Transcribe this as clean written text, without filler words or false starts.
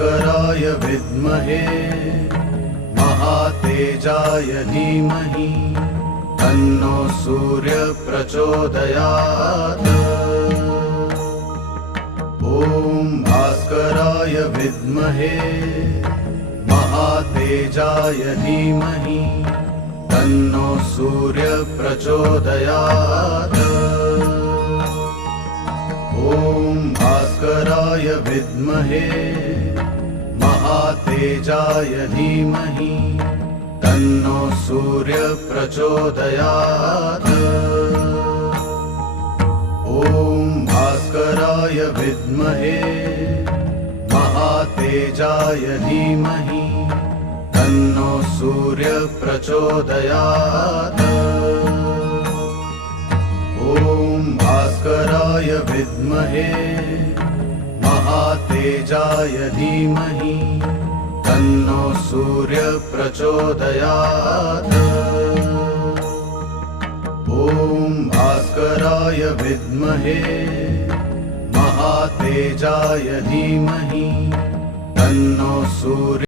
भास्कराय विद्महे महातेजाय धीमहि तन्नो सूर्य प्रचोदयात्। ॐ भास्कराय विद्महे महातेजाय धीमहि तन्नो सूर्य प्रचोदयात्। ॐ भास्कराय विद्महे महातेजाय धीमहि तन्नो सूर्य प्रचोदयात्। ॐ भास्कराय विद्महे महातेजाय धीमहि तन्नो सूर्य प्रचोदयात्। ॐ भास्कराय विद्महे महातेजाय धीमहि तन्नो सूर्य प्रचोदयात्। ॐ भास्कराय विद्महे महातेजाय धीमहि तन्नो सूर्य